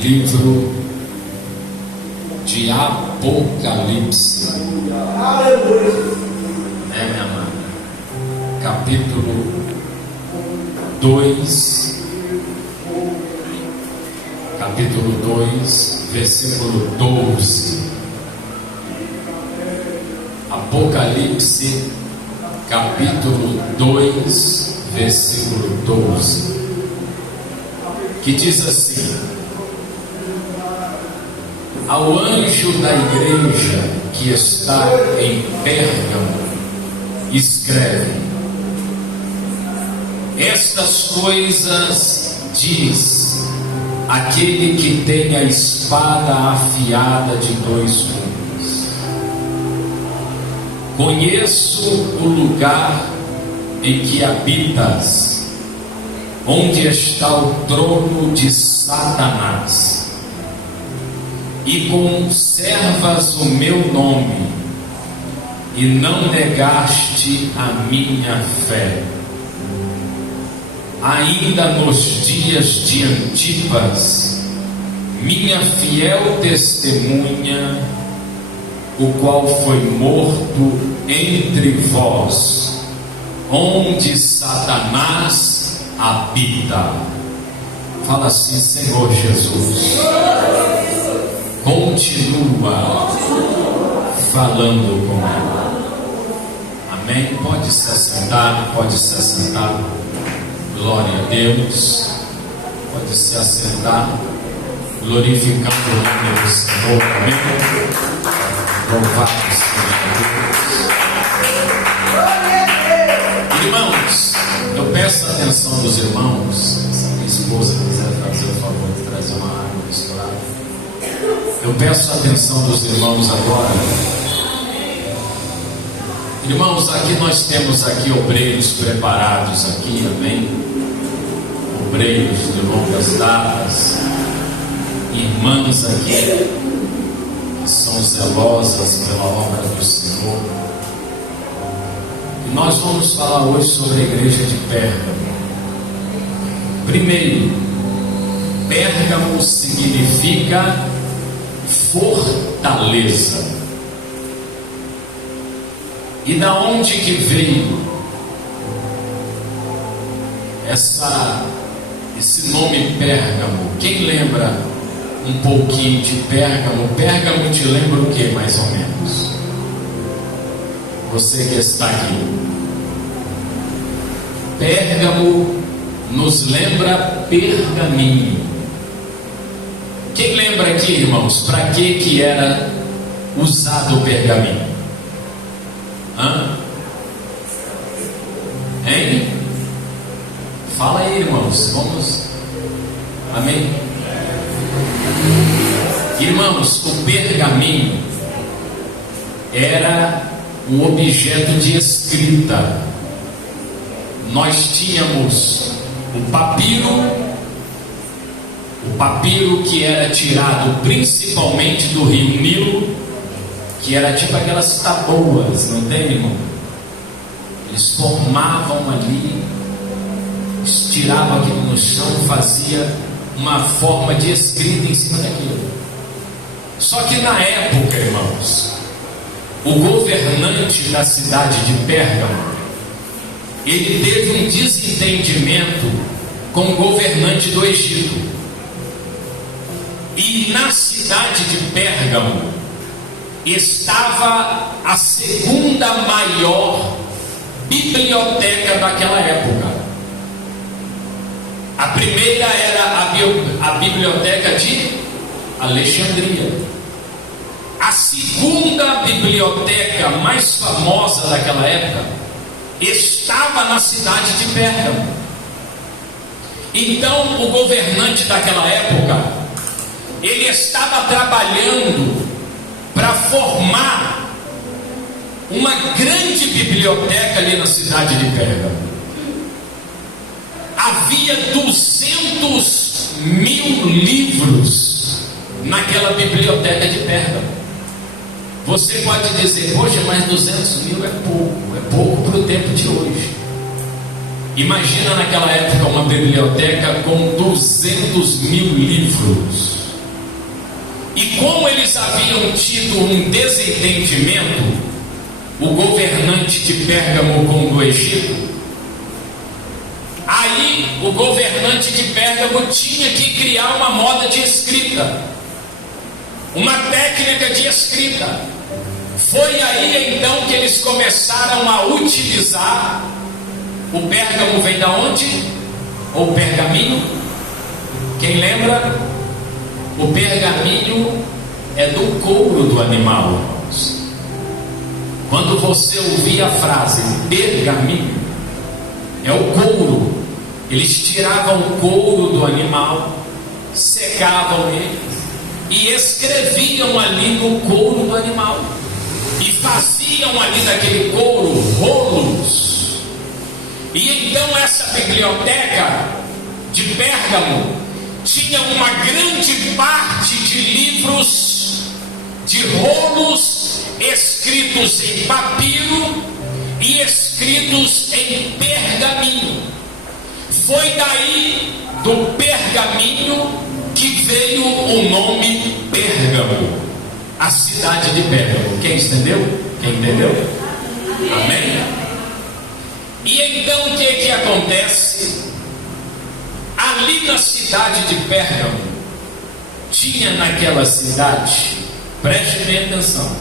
livro de Apocalipse, minha amada, capítulo 2, versículo 12. Apocalipse, capítulo 2, versículo 12, que diz assim: ao anjo da igreja que está em Pérgamo, escreve: estas coisas diz aquele que tem a espada afiada de dois gumes. Conheço o lugar em que habitas, onde está o trono de Satanás, e conservas o meu nome, e não negaste a minha fé, ainda nos dias de Antipas, minha fiel testemunha, o qual foi morto entre vós, onde Satanás habita. Fala assim: Senhor Jesus, continua falando comigo. Amém? Pode se assentar, glória a Deus. Pode se assentar, glorificando o nome do Senhor. Amém? Louvado seja Deus. Irmãos, eu peço a atenção dos irmãos. Se a minha esposa quiser fazer o favor de trazer uma água misturada, eu peço a atenção dos irmãos agora. Irmãos, aqui nós temos aqui obreiros preparados aqui, amém? Obreiros de longas datas, irmãs aqui que são zelosas pela obra do Senhor. E nós vamos falar hoje sobre a igreja de Pérgamo. Primeiro, Pérgamo significa fortaleza. E da onde que veio esse nome Pérgamo? Quem lembra um pouquinho de Pérgamo? Pérgamo te lembra o que, mais ou menos? Você que está aqui. Pérgamo nos lembra pergaminho. Quem lembra aqui, irmãos, para que era usado o pergaminho? Hein? Fala aí, irmãos. Vamos. Amém? Irmãos, o pergaminho era um objeto de escrita. Nós tínhamos o papiro que era tirado principalmente do rio Nilo, que era tipo aquelas tabuas, não tem, irmão? Eles formavam ali, tiravam aquilo no chão, fazia uma forma de escrita em cima daquilo. Só que na época, irmãos, o governante da cidade de Pérgamo, ele teve um desentendimento com o governante do Egito. E na cidade de Pérgamo estava a segunda maior biblioteca daquela época. A primeira era a biblioteca de Alexandria. A segunda biblioteca mais famosa daquela época estava na cidade de Pérgamo. Então o governante daquela época, ele estava trabalhando para formar uma grande biblioteca ali na cidade de Pérgamo. Havia 200.000 livros naquela biblioteca de Pérgamo. Você pode dizer: poxa, mas 200.000 é pouco para o tempo de hoje. Imagina naquela época uma biblioteca com 200.000 livros. E como eles haviam tido um desentendimento, o governante de Pérgamo com o do Egito, aí o governante de Pérgamo tinha que criar uma moda de escrita, uma técnica de escrita. Foi aí então que eles começaram a utilizar. O Pérgamo vem da onde? Ou pergaminho? Quem lembra? O pergaminho é do couro do animal, irmãos. Quando você ouvir a frase pergaminho, é o couro. Eles tiravam o couro do animal, secavam ele e escreviam ali no couro do animal. E faziam ali daquele couro rolos. E então essa biblioteca de Pérgamo tinha uma grande parte de livros, de rolos escritos em papiro e escritos em pergaminho. Foi daí do pergaminho que veio o nome Pérgamo, a cidade de Pérgamo. Quem entendeu? Quem entendeu? Amém? E então o que acontece? Ali na cidade de Pérgamo, tinha naquela cidade, preste bem atenção,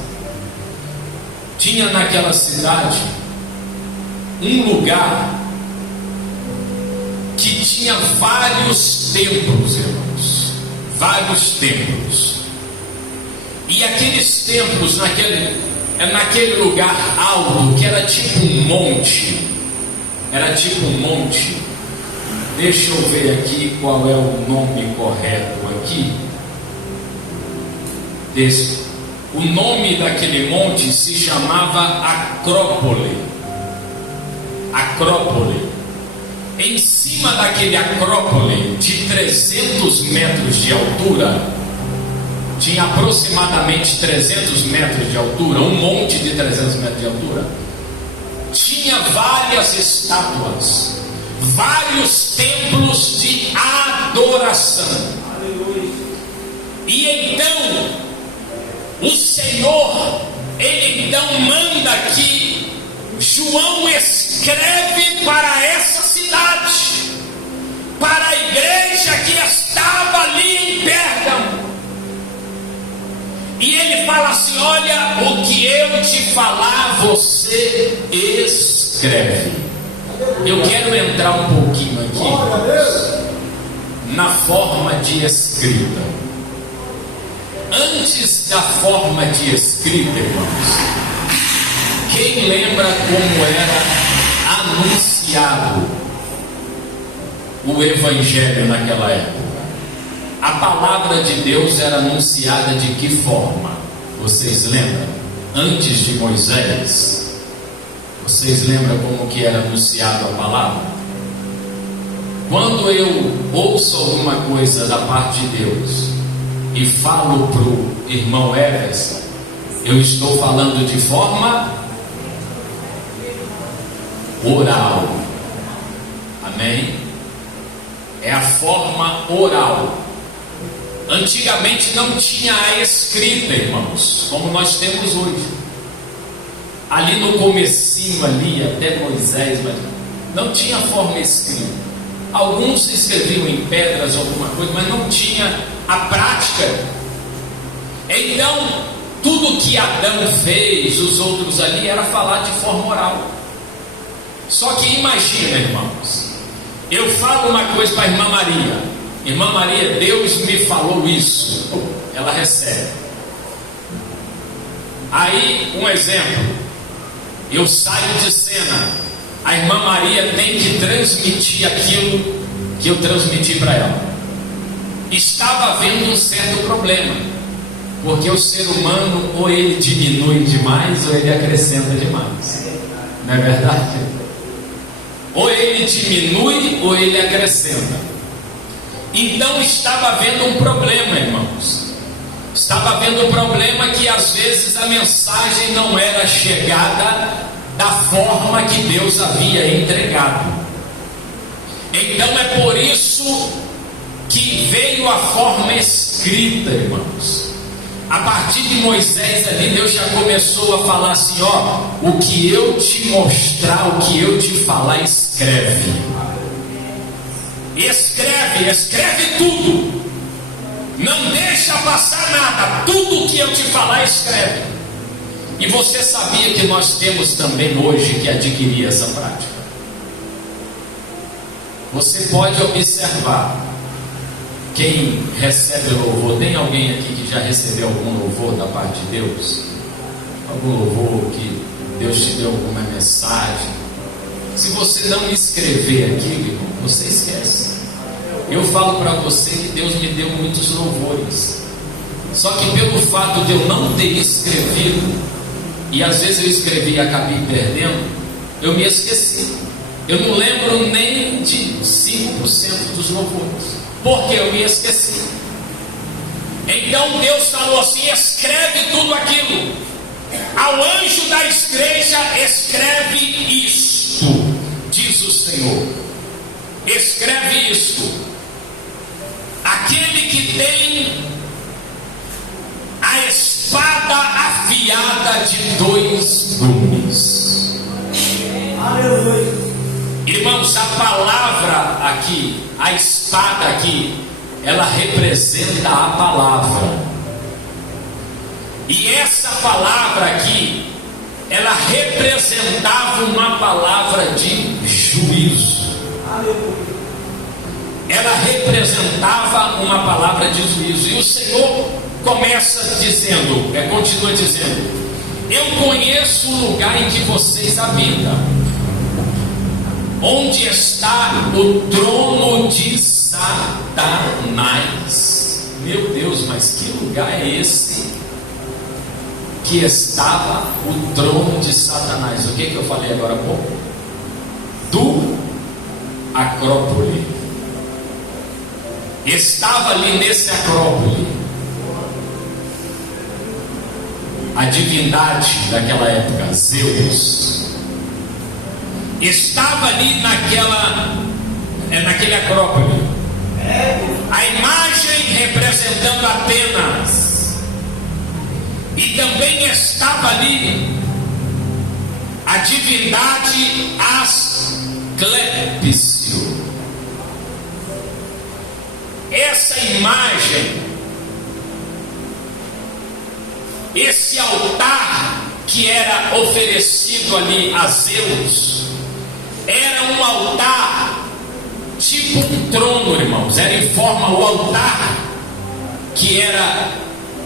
tinha naquela cidade um lugar que tinha vários templos, irmãos, vários templos. E aqueles templos naquele lugar alto, que era tipo um monte, deixa eu ver aqui qual é o nome correto aqui. O nome daquele monte se chamava Acrópole. Em cima daquele Acrópole, de 300 metros de altura, tinha aproximadamente 300 metros de altura, um monte de 300 metros de altura, tinha várias estátuas, vários templos de adoração. E então o Senhor, ele então manda que João escreve para essa cidade, para a igreja que estava ali em Pérgamo. E ele fala assim: olha, o que eu te falar, você escreve. Eu quero entrar um pouquinho aqui na forma de escrita. Antes da forma de escrita, irmãos, quem lembra como era anunciado o Evangelho naquela época? A palavra de Deus era anunciada de que forma? Vocês lembram? Antes de Moisés, vocês lembram como que era anunciada a palavra? Quando eu ouço alguma coisa da parte de Deus e falo para o irmão Everson, eu estou falando de forma oral. Amém? É a forma oral. Antigamente não tinha a escrita, irmãos, como nós temos hoje. Ali no comecinho ali, até Moisés, mas não tinha forma escrita. Alguns escreviam em pedras alguma coisa, mas não tinha a prática. Então, tudo que Adão fez, os outros ali, era falar de forma oral. Só que imagina, irmãos, eu falo uma coisa para a irmã Maria. Irmã Maria, Deus me falou isso. Ela recebe. Aí, um exemplo. Eu saio de cena. A irmã Maria tem que transmitir aquilo que eu transmiti para ela. Estava havendo um certo problema. Porque o ser humano, ou ele diminui demais, ou ele acrescenta demais. Não é verdade? Ou ele diminui, ou ele acrescenta. Então estava havendo um problema, irmãos. Estava havendo um problema que às vezes a mensagem não era chegada da forma que Deus havia entregado. Então é por isso que veio a forma escrita, irmãos. a partir de Moisés ali, Deus já começou a falar assim: ó, o que eu te mostrar, o que eu te falar, escreve. Escreve tudo. Não deixa passar nada. Tudo que eu te falar, escreve. E você sabia que nós temos também hoje que adquirir essa prática? Você pode observar quem recebe louvor. Tem alguém aqui que já recebeu algum louvor da parte de Deus? Algum louvor que Deus te deu alguma mensagem? Se você não escrever aquilo, irmão, você esquece. Eu falo para você que Deus me deu muitos louvores, só que pelo fato de eu não ter escrevido, e às vezes eu escrevi e acabei perdendo, eu me esqueci. Eu não lembro nem de 5% dos louvores, porque eu me esqueci. Então Deus falou assim: escreve tudo aquilo. Ao anjo da igreja, escreve isto, diz o Senhor. Escreve isto. Aquele que tem a espada afiada de 2 gumes. Aleluia. Irmãos, a palavra aqui, a espada aqui, ela representa a palavra. E essa palavra aqui, ela representava uma palavra de juízo. Ela representava uma palavra de juízo. E o Senhor começa dizendo, continua dizendo: eu conheço o lugar em que vocês habitam, onde está o trono de Satanás. Meu Deus, mas que lugar é esse que estava o trono de Satanás? O que eu falei agora há pouco? Do Acrópole. Estava ali nesse Acrópole a divindade daquela época, Zeus. Estava ali naquele Acrópole a imagem representando Atenas, e também estava ali a divindade Asclépio. Essa imagem, esse altar que era oferecido ali a Zeus, era um altar tipo um trono, irmãos. Era em forma, o altar que era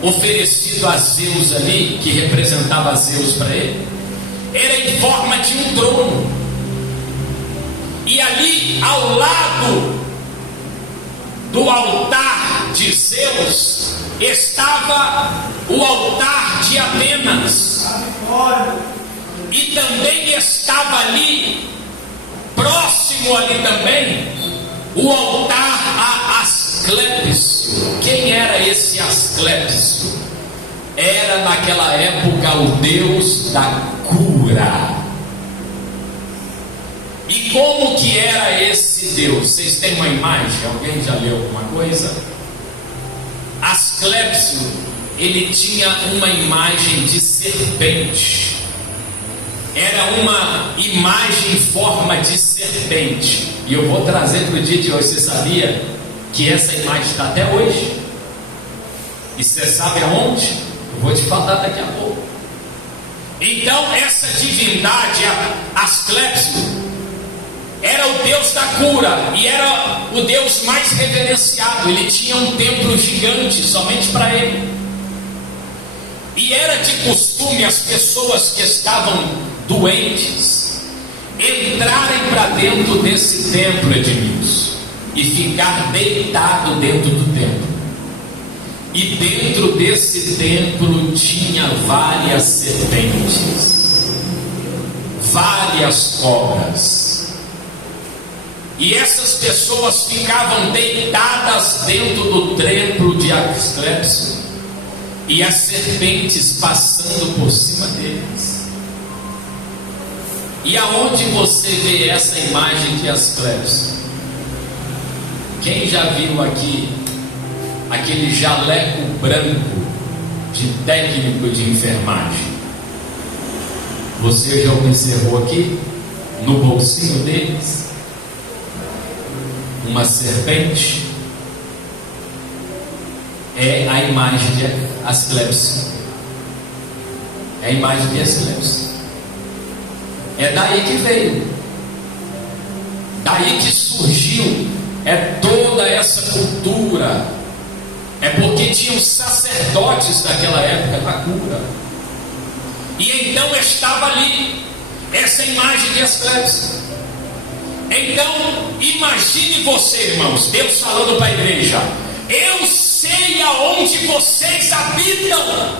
oferecido a Zeus ali, que representava Zeus para ele, era em forma de um trono. E ali ao lado do altar de Zeus estava o altar de Atenas, e também estava ali, próximo ali também, o altar a Asclépio. Quem era esse Asclépio? Era naquela época o deus da cura. E como que era esse Deus? Vocês têm uma imagem? Alguém já leu alguma coisa? Asclépio, ele tinha uma imagem de serpente. Era uma imagem em forma de serpente. E eu vou trazer para o dia de hoje. Você sabia que essa imagem está até hoje? E você sabe aonde? Eu vou te falar daqui a pouco. Então essa divindade, Asclépio, era o Deus da cura, e era o Deus mais reverenciado. Ele tinha um templo gigante somente para ele. E era de costume as pessoas que estavam doentes entrarem para dentro desse templo, Edmilson, e ficar deitado dentro do templo. E dentro desse templo tinha várias serpentes, várias cobras. E essas pessoas ficavam deitadas dentro do templo de Asclépio, e as serpentes passando por cima deles. E aonde você vê essa imagem de Asclépio? Quem já viu aqui aquele jaleco branco de técnico de enfermagem. Você já observou aqui, no bolsinho deles, uma serpente? É a imagem de Asclepio. É a imagem de Asclepio. É daí que veio. Daí que surgiu toda essa cultura. É porque tinham sacerdotes daquela época da cura. E então estava ali essa imagem de Asclepio. Então, imagine você, irmãos, Deus falando para a igreja: eu sei aonde vocês habitam,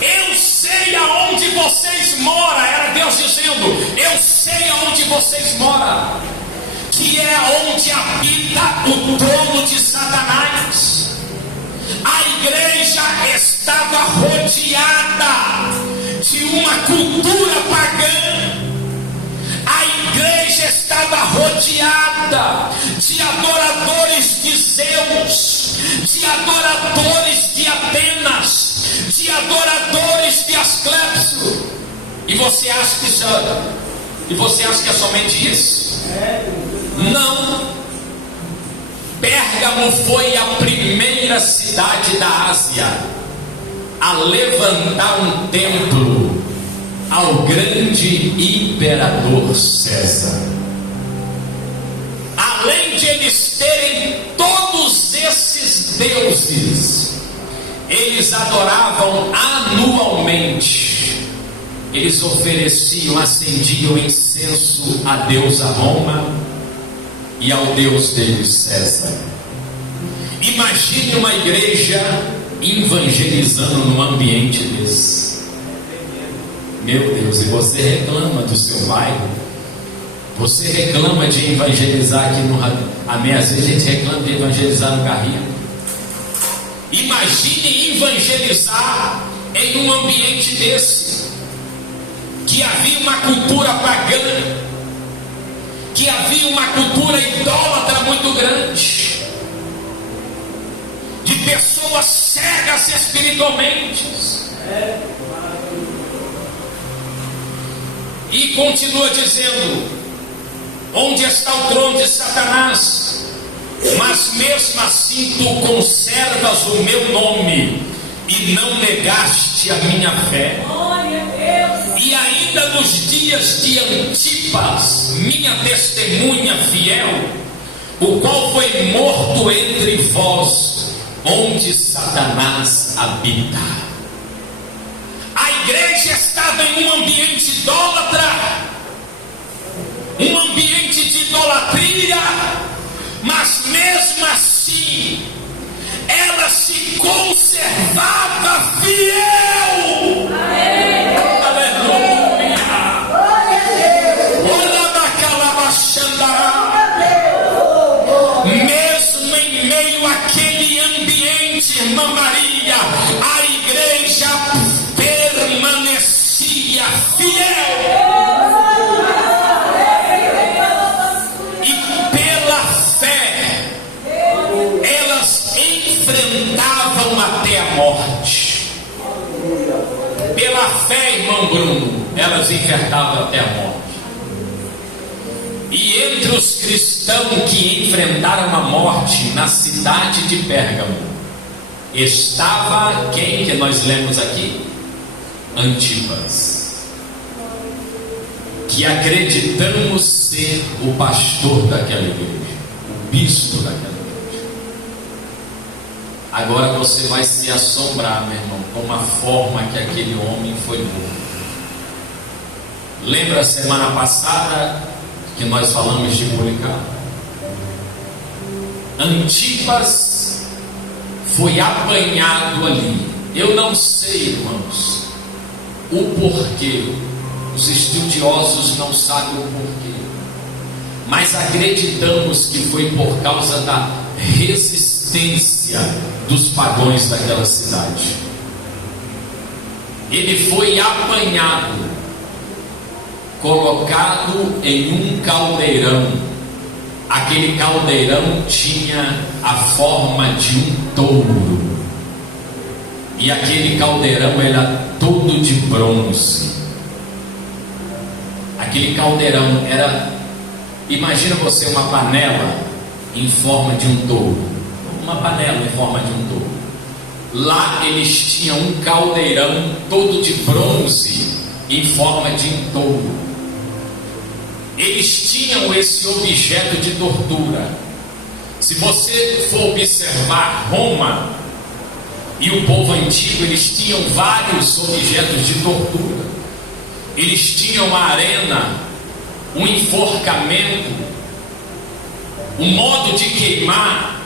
eu sei aonde vocês moram. Era Deus dizendo: eu sei aonde vocês moram, que é onde habita o trono de Satanás. A igreja estava rodeada de uma cultura pagã. A igreja estava rodeada de adoradores de Zeus, de adoradores de Atenas, de adoradores de Asclepio. E você acha que é somente isso? Não. Pérgamo foi a primeira cidade da Ásia a levantar um templo ao grande imperador César. Além de eles terem todos esses deuses, eles adoravam anualmente. Eles ofereciam, acendiam incenso a deusa Roma e ao deus deles, César. Imagine uma igreja evangelizando num ambiente desse. Meu Deus, e você reclama do seu bairro? Você reclama de evangelizar aqui no Amém? Às vezes a gente reclama de evangelizar no Carrinho. Imagine evangelizar em um ambiente desse, que havia uma cultura pagã, que havia uma cultura idólatra muito grande, de pessoas cegas espiritualmente. E continua dizendo: onde está o trono de Satanás? Mas mesmo assim tu conservas o meu nome e não negaste a minha fé. E ainda nos dias de Antipas, minha testemunha fiel, o qual foi morto entre vós, onde Satanás habita. A igreja estava em um ambiente idólatra, um ambiente de idolatria, mas mesmo assim ela se conservava fiel. Aleluia. Mesmo em meio àquele ambiente, irmã Maria, a igreja permanecia fiel. E pela fé elas enfrentavam até a morte. Pela fé, irmão Bruno, elas enfrentavam até a morte. E entre os cristãos que enfrentaram a morte na cidade de Pérgamo, estava quem que nós lemos aqui? Antipas, que acreditamos ser o pastor daquela igreja, o bispo daquela igreja. Agora você vai se assombrar, meu irmão, com a forma que aquele homem foi morto. Lembra a semana passada que nós falamos de Policarpo? Antipas foi apanhado ali. Eu não sei, irmãos, o porquê. Os estudiosos não sabem o porquê, mas acreditamos que foi por causa da resistência dos pagãos daquela cidade. Ele foi apanhado, colocado em um caldeirão. Aquele caldeirão tinha a forma de um touro. E aquele caldeirão era todo de bronze. Aquele caldeirão era, imagina você uma panela em forma de um touro. Uma panela em forma de um touro. Lá eles tinham um caldeirão todo de bronze em forma de um touro. Eles tinham esse objeto de tortura. Se você for observar Roma e o povo antigo, eles tinham vários objetos de tortura. Eles tinham a arena, um enforcamento, um modo de queimar.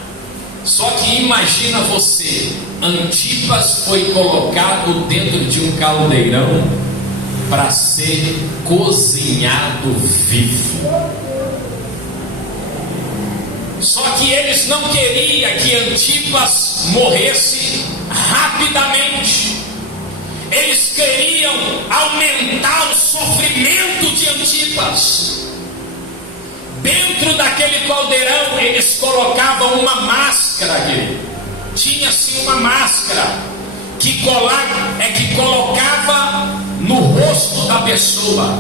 Só que imagina você, Antipas foi colocado dentro de um caldeirão para ser cozinhado vivo. Só que eles não queriam que Antipas morresse rapidamente. Eles queriam aumentar o sofrimento de Antipas. Dentro daquele caldeirão eles colocavam uma máscara, querido. Tinha assim uma máscara que colocava no rosto da pessoa.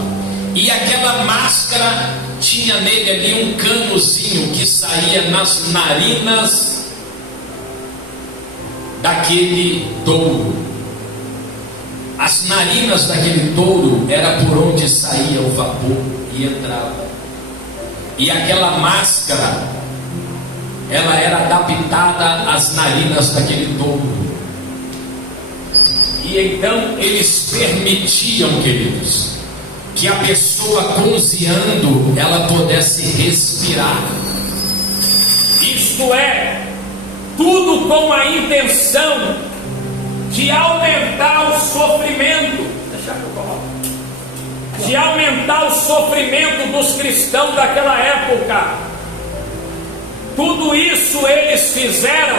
E aquela máscara tinha nele ali um canozinho que saía nas narinas daquele touro. As narinas daquele touro era por onde saía o vapor e entrava. E aquela máscara, ela era adaptada às narinas daquele touro. E então eles permitiam, queridos, que a pessoa cozinhando ela pudesse respirar. Isto é, tudo com a intenção de aumentar o sofrimento, de aumentar o sofrimento dos cristãos daquela época. Tudo isso eles fizeram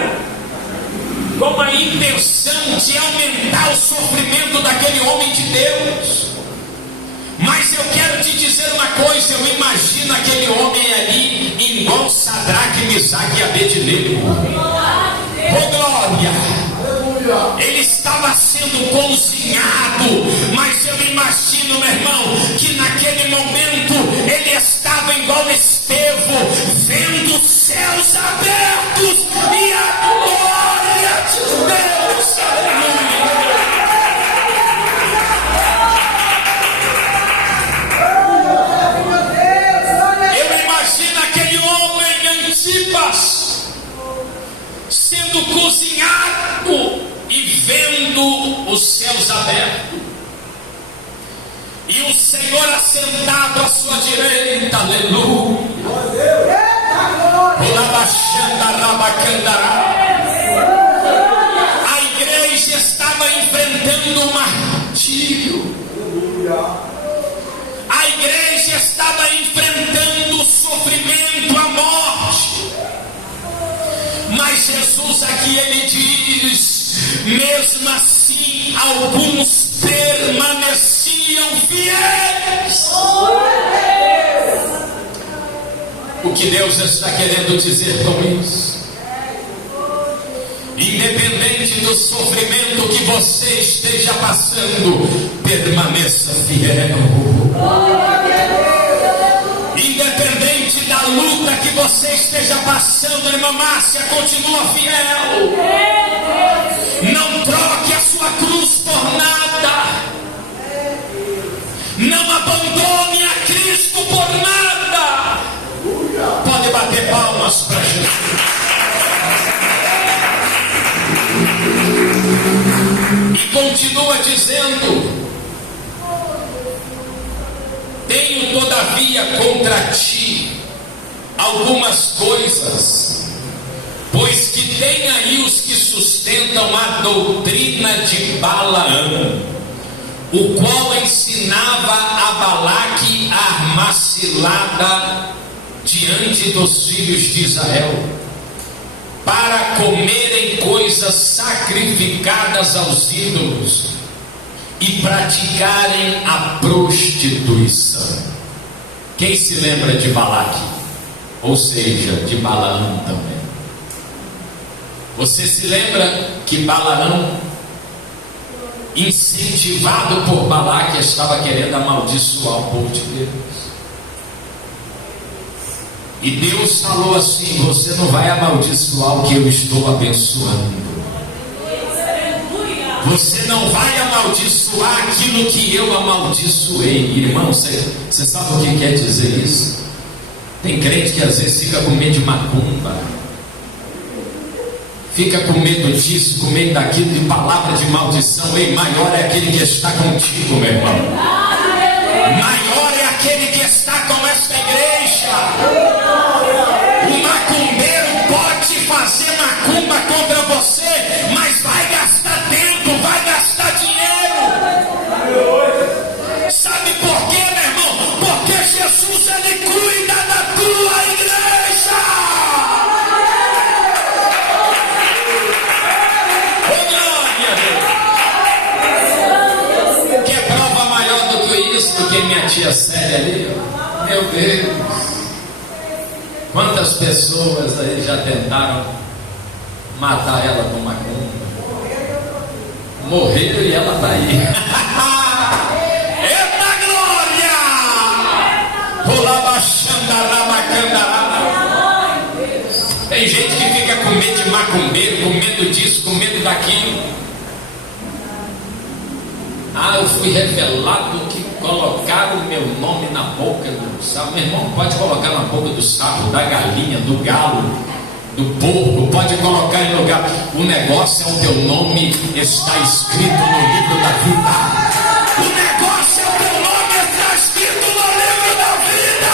com a intenção de aumentar o sofrimento daquele homem de Deus. Mas eu quero te dizer uma coisa, eu imagino aquele homem ali igual Sadraque, Mesaque e Abednego. Oh glória! Ele estava sendo cozinhado, mas eu imagino, meu irmão, que naquele momento ele estava igual Estevão, vendo os céus abertos e a glória de Deus. Eu imagino aquele homem Antipas sendo cozinhado e vendo os céus abertos, e o Senhor assentado à sua direita, aleluia. A igreja estava enfrentando um martírio, a igreja estava enfrentando o sofrimento, a morte. Mas Jesus aqui ele diz: mesmo assim alguns permaneciam fiéis. O que Deus está querendo dizer com isso? Independente do sofrimento que você esteja passando, permaneça fiel. Independente da luta que você esteja passando, irmã Márcia, continua fiel. Não troque a sua cruz por nada. Não abandone a Cristo por nada. Pode bater palmas para Jesus. E continua dizendo: tenho todavia contra ti algumas coisas, pois que tem aí os que sustentam a doutrina de Balaão, o qual ensinava a Balaque a armar cilada diante dos filhos de Israel, para comerem coisas sacrificadas aos ídolos e praticarem a prostituição. Quem se lembra de Balaque? Ou seja, de Balaão também. Você se lembra que Balaão incentivado por Balaque, estava querendo amaldiçoar o povo de Deus. E Deus falou assim: você não vai amaldiçoar o que eu estou abençoando. Você não vai amaldiçoar aquilo que eu amaldiçoei. Irmão, você sabe o que quer dizer isso? Tem crente que às vezes fica com medo de macumba, fica com medo disso, com medo daquilo, de palavra de maldição. Ei, maior é aquele que está contigo, meu irmão. Maior é aquele que está com esta igreja. O macumbeiro pode fazer macumba contra você, mas vai gastar tempo, vai gastar dinheiro. Sabe por quê, meu irmão? Porque Jesus, ele cuida da tua igreja. Oh, glória a Deus. Quer prova maior do que isso, do que minha tia Célia ali? Meu Deus. Quantas pessoas aí já tentaram matar ela com macumba? Morreram e ela está aí. Eita glória! Tem gente que fica com medo de macumbeiro, com medo disso, com medo daquilo. Ah, eu fui revelado que colocaram o meu nome na boca do sapo. Meu irmão, pode colocar na boca do sapo, da galinha, do galo, do porco, pode colocar em lugar. O negócio é o teu nome está escrito no livro da vida. O negócio é o teu nome está escrito no livro da vida.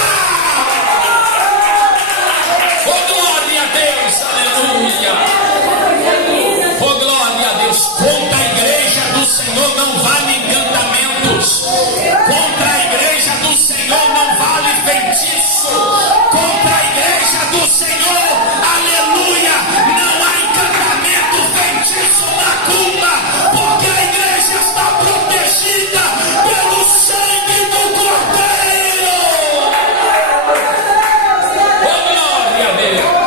Oh, glória a Deus, aleluia. Oh, glória a Deus. Contra a igreja do Senhor não vale encantamentos. Contra a igreja do Senhor não vale feitiço. Contra a igreja do Senhor, aleluia, não há encantamento, feitiço, macumba, porque a igreja está protegida pelo sangue do Cordeiro. Oh, glória a Deus.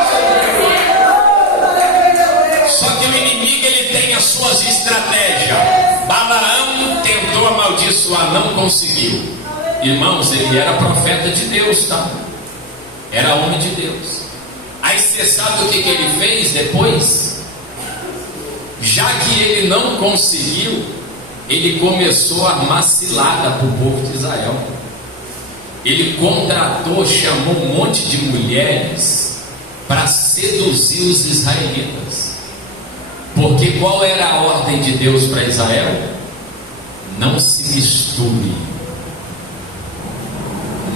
Só que o inimigo, ele tem as suas estratégias. Balaão tentou amaldiçoar, não conseguiu. Irmãos, ele era profeta de Deus, tá? Era homem de Deus. Aí você sabe o que ele fez depois? Já que ele não conseguiu, ele começou a armar cilada para o povo de Israel. Ele contratou, chamou um monte de mulheres para seduzir os israelitas. Porque qual era a ordem de Deus para Israel? Não se misture.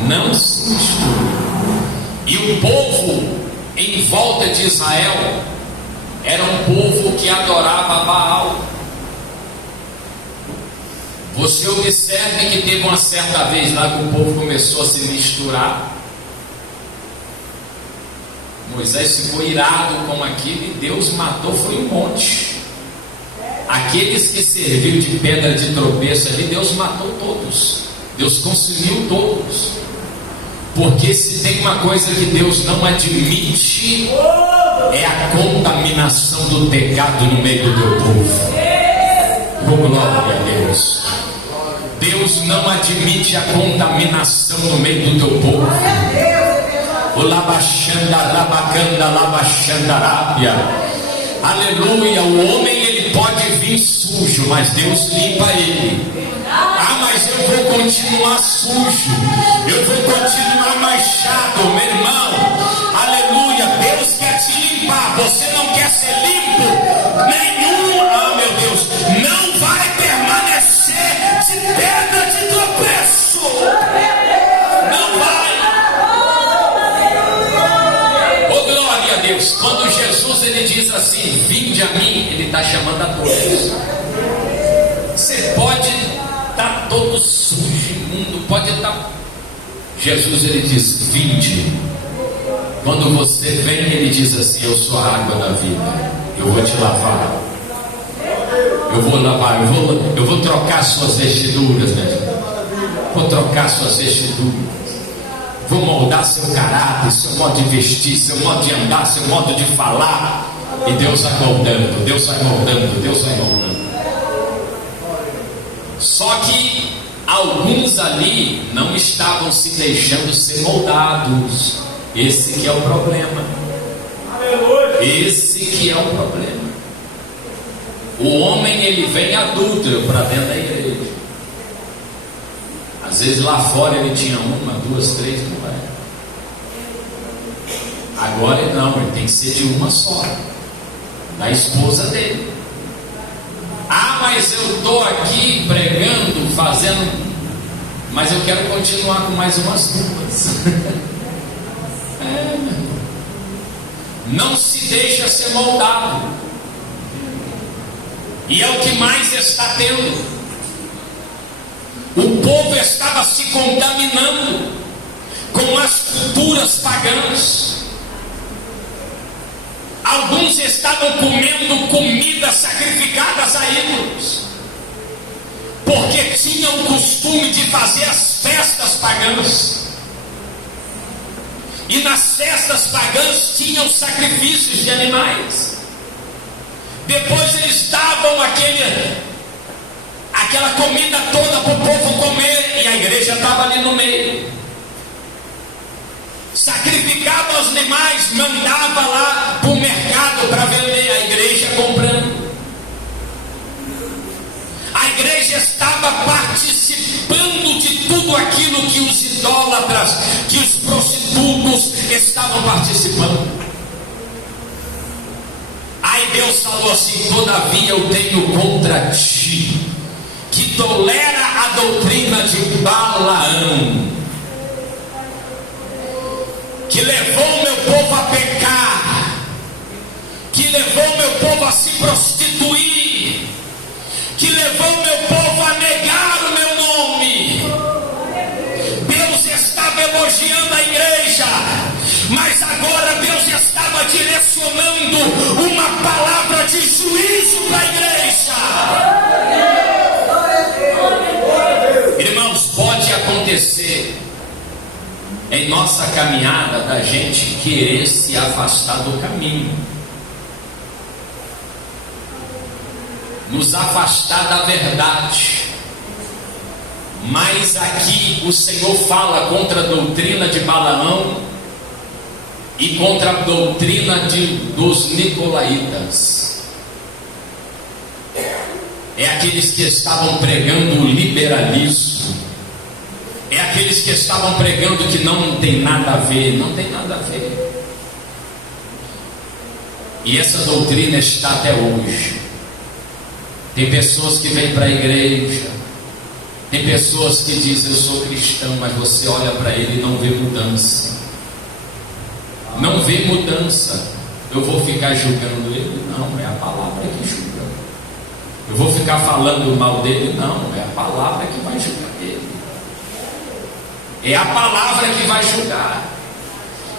Não se misture. E o povo em volta de Israel era um povo que adorava Baal. Você observe que teve uma certa vez lá que o povo começou a se misturar. Moisés ficou irado com aquilo e Deus matou, foi um monte. Aqueles que serviu de pedra de tropeço ali, Deus matou todos. Deus consumiu todos. Porque se tem uma coisa que Deus não admite, é a contaminação do pecado no meio do teu povo. Oh, glória a Deus. Deus não admite a contaminação no meio do teu povo. O labachanda, labacanda, labachandarábia. Aleluia. O homem, ele pode vir sujo, mas Deus limpa ele. Ah, mas eu vou continuar sujo, eu vou continuar manchado, meu irmão. Aleluia. Deus quer te limpar. Você não quer ser limpo? Nenhum, ah, meu Deus, não vai permanecer de pedra de tropeço. Não vai. Oh, glória a Deus. Quando Jesus, ele diz assim: vinde a mim, ele está chamando a todos. Você pode estar todo sujo, imundo, pode estar. Jesus, ele diz: vinde. Quando você vem, ele diz assim: eu sou a água da vida, eu vou te lavar, eu vou lavar, eu vou trocar suas vestiduras, né? Vou trocar suas vestiduras, vou moldar seu caráter, seu modo de vestir, seu modo de andar, seu modo de falar. E Deus vai moldando, Deus vai moldando, Deus vai moldando. Só que alguns ali não estavam se deixando ser moldados. Esse que é o problema. Esse que é o problema. O homem, ele vem adúltero para dentro da igreja. Às vezes lá fora ele tinha uma, duas, três, não é. Agora não, ele tem que ser de uma só, da esposa dele. Ah, mas eu estou aqui pregando, fazendo, mas eu quero continuar com mais umas duas. Não se deixa ser moldado. E é o que mais está tendo. O povo estava se contaminando com as culturas pagãs. Alguns estavam comendo comidas sacrificadas a ídolos, porque tinham o costume de fazer as festas pagãs. E nas festas pagãs tinham sacrifícios de animais. Depois eles davam aquela comida toda para o povo comer, e a igreja estava ali no meio. Sacrificava os animais, mandava lá para o mercado para vender, a igreja comprando. A igreja estava participando de tudo aquilo que os idólatras, que os prostitutos estavam participando. Aí Deus falou assim: todavia eu tenho contra ti, que tolera a doutrina de Balaão, que levou meu povo a pecar, que levou meu povo a se prostituir, que levou meu povo a negar o meu nome. Deus estava elogiando a igreja, mas agora Deus estava direcionando uma palavra de juízo para a igreja. Irmãos, pode acontecer em nossa caminhada da gente querer se afastar do caminho, nos afastar da verdade. Mas aqui o Senhor fala contra a doutrina de Balaão e contra a doutrina dos nicolaítas. É aqueles que estavam pregando o liberalismo, é aqueles que estavam pregando que não tem nada a ver. Não tem nada a ver. E essa doutrina está até hoje. Tem pessoas que vêm para a igreja, tem pessoas que dizem: eu sou cristão, mas você olha para ele e não vê mudança. Não vê mudança. Eu vou ficar julgando ele? Não, é a palavra que julga. Eu vou ficar falando mal dele? Não, é a palavra que vai julgar ele. É a palavra que vai julgar.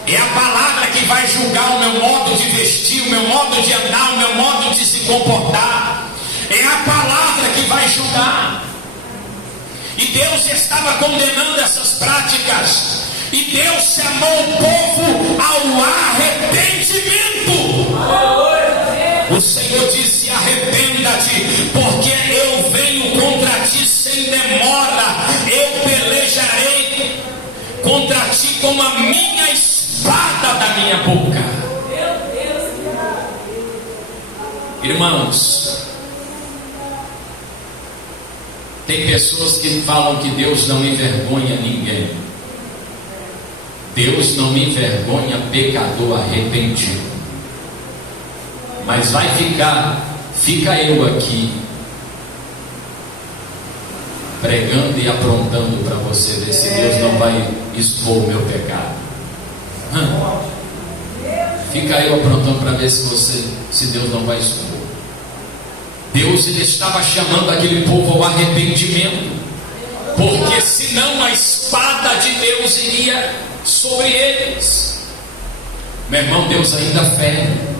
É a palavra que vai julgar o meu modo de vestir, o meu modo de andar, o meu modo de se comportar. É a palavra que vai julgar. E Deus estava condenando essas práticas. E Deus chamou o povo ao arrependimento. O Senhor disse: arrependa-te, porque eu venho contra ti sem demora. Eu pelejarei contra ti com a minha espada da minha boca. Irmãos, tem pessoas que falam que Deus não envergonha ninguém. Deus não envergonha pecador arrependido. Mas fica eu aqui pregando e aprontando para você ver se Deus não vai expor o meu pecado. Fica eu aprontando para ver se Deus não vai expor. Deus, ele estava chamando aquele povo ao arrependimento, porque senão a espada de Deus iria sobre eles. Meu irmão, Deus ainda fere.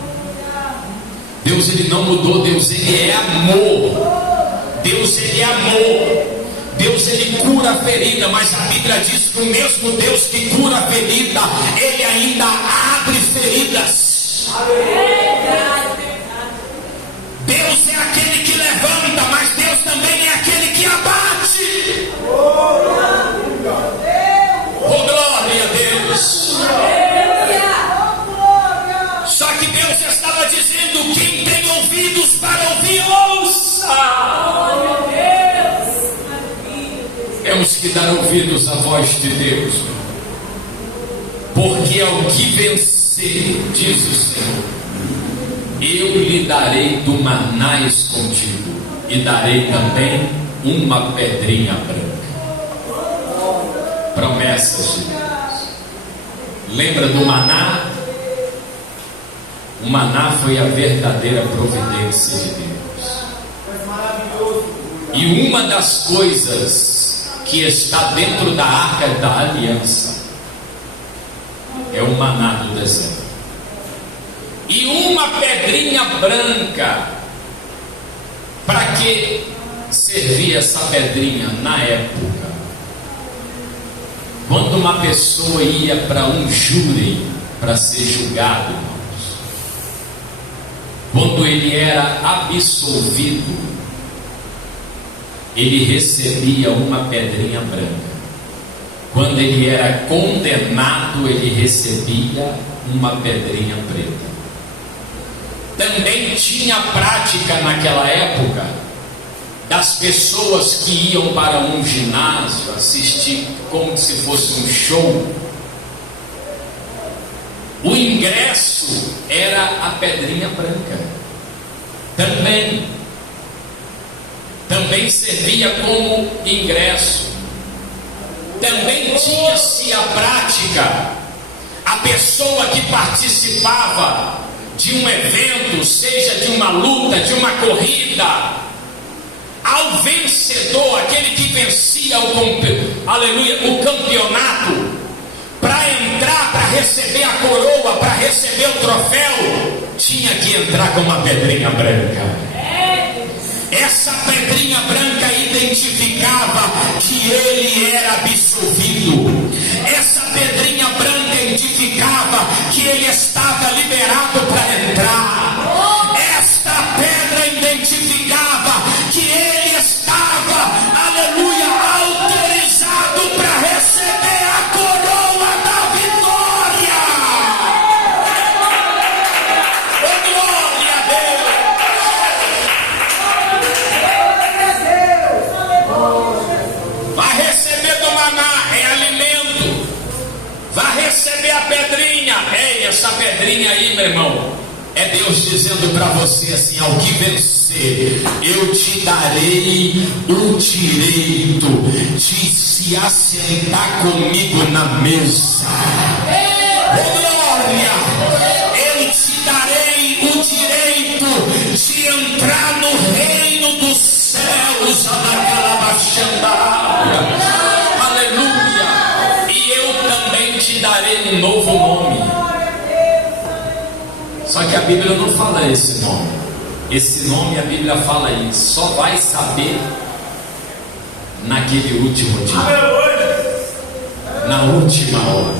Deus, ele não mudou. Deus, ele é amor. Deus, ele é amor. Deus, ele cura a ferida, mas a Bíblia diz que o mesmo Deus que cura a ferida, ele ainda abre feridas. Deus é aquele que levanta, mas Deus também é aquele que abate. que dar ouvidos à voz de Deus, porque ao que vencer, diz o Senhor, eu lhe darei do maná escondido, e darei também uma pedrinha branca. Promessas de Deus. Lembra do maná? O maná foi a verdadeira providência de Deus. E uma das coisas que está dentro da arca da aliança é o maná do deserto. E uma pedrinha branca. Para que servia essa pedrinha na época? Quando uma pessoa ia para um júri para ser julgado, irmãos, quando ele era absolvido, ele recebia uma pedrinha branca. Quando ele era condenado, ele recebia uma pedrinha preta. Também tinha prática naquela época das pessoas que iam para um ginásio assistir como se fosse um show. O ingresso era a pedrinha branca. Também servia como ingresso. Também tinha-se a prática, a pessoa que participava de um evento, seja de uma luta, de uma corrida, ao vencedor, aquele que vencia o campeonato, para entrar, para receber a coroa, para receber o troféu, tinha que entrar com uma pedrinha branca. Essa pedrinha branca identificava que ele era absolvido. Essa pedrinha branca identificava que ele estava liberado para entrar. Esta pedra identificava que ele estava, aleluia, autorizado para receber a coroa da vitória. Oh, glória a Deus! Vai receber do maná, é alimento. Vai receber a pedrinha. Ei, essa pedrinha aí, meu irmão, é Deus dizendo para você assim: ao que vencer, eu te darei o direito de se assentar comigo na mesa. Oh, glória! Eu te darei o direito de entrar no reino dos céus. Aleluia! E eu também te darei um novo nome. Só que a Bíblia não fala esse nome. Esse nome a Bíblia fala aí, só vai saber naquele último dia, na última hora.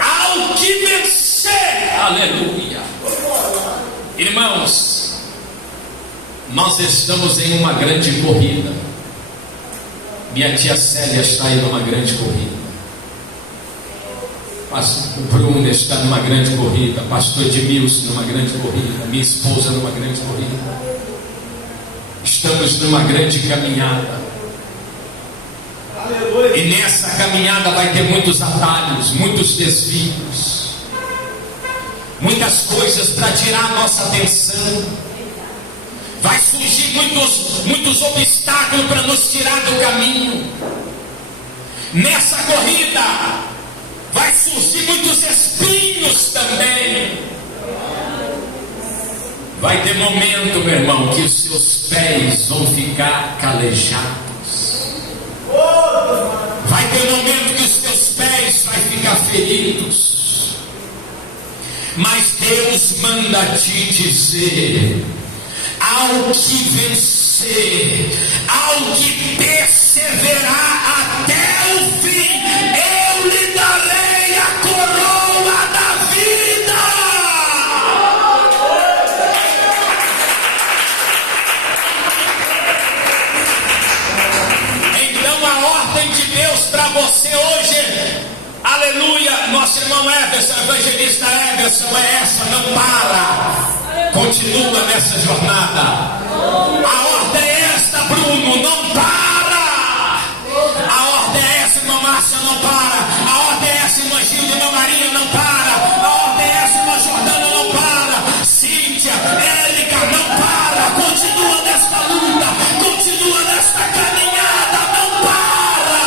Ao que vencer, aleluia. Irmãos, nós estamos em uma grande corrida. Minha tia Célia está aí numa grande corrida. O Bruno está numa grande corrida, pastor Edmilson numa grande corrida, minha esposa numa grande corrida. Estamos numa grande caminhada. Aleluia. E nessa caminhada vai ter muitos atalhos, muitos desvios, muitas coisas para tirar a nossa atenção. Vai surgir muitos obstáculos para nos tirar do caminho. Nessa corrida vai surgir muitos espinhos também. Vai ter momento, meu irmão, que os seus pés vão ficar calejados. Vai ter momento que os teus pés vão ficar feridos. Mas Deus manda te dizer: ao que vencer, ao que perseverar até o fim, eu lhe darei a coroa da vida. Então a ordem de Deus para você hoje, aleluia, nosso irmão Everson, evangelista Everson, é essa: não para. Continua nessa jornada. A ordem é esta, Bruno: não para. Márcia não para, a ODS Irmã Gilda e Irmã Maria não para, a ODS Irmã Jordana não para, Cíntia, Érica não para, continua nesta luta, continua nesta caminhada, não para.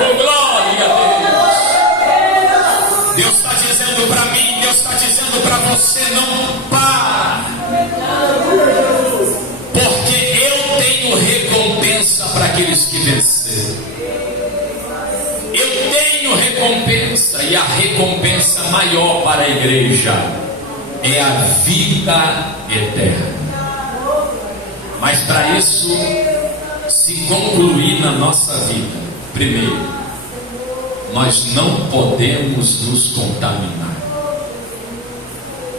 Oh, glória a Deus. Deus está dizendo para mim, Deus está dizendo para você, não para. Porque eu tenho recompensa para aqueles que vencerem. Eu tenho recompensa, e a recompensa maior para a igreja é a vida eterna. Mas para isso se concluir na nossa vida, primeiro, nós não podemos nos contaminar.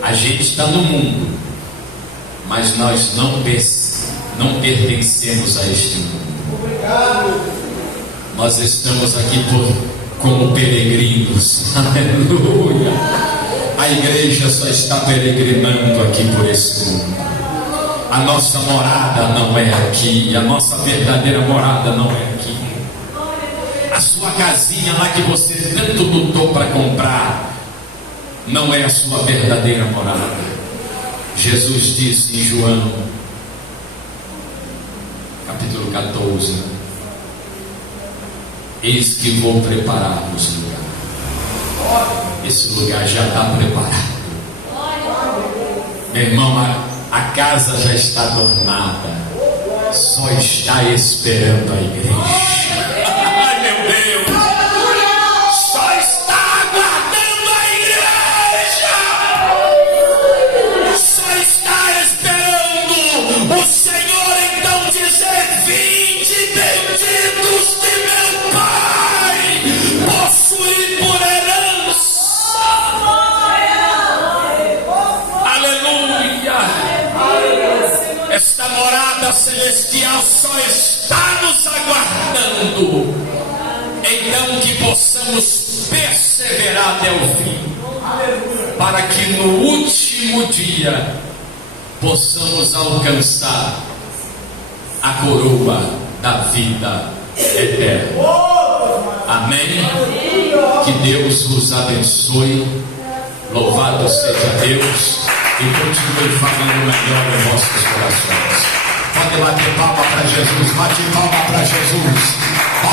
A gente está no mundo, mas nós não pertencemos a este mundo. Nós estamos aqui como peregrinos. Aleluia. A igreja só está peregrinando aqui por esse mundo. A nossa morada não é aqui. A nossa verdadeira morada não é aqui. A sua casinha lá que você tanto lutou para comprar não é a sua verdadeira morada. Jesus disse em João capítulo 14: eis que vou preparar-vos lugar. Esse lugar já está preparado. Meu irmão, a casa já está adornada, só está esperando a igreja. Ai, meu Deus, só está aguardando a igreja, só está esperando o Senhor então dizer: vinde benditos de meu Pai, possuí por herança. Aleluia. Esta morada celestial só está nos aguardando, então que possamos perseverar até o fim, para que no último dia possamos alcançar a coroa da vida eterna. Amém? Que Deus vos abençoe. Louvado seja Deus, e continue falando melhor em vossos corações. Pode bater palma para Jesus, bate palma para Jesus.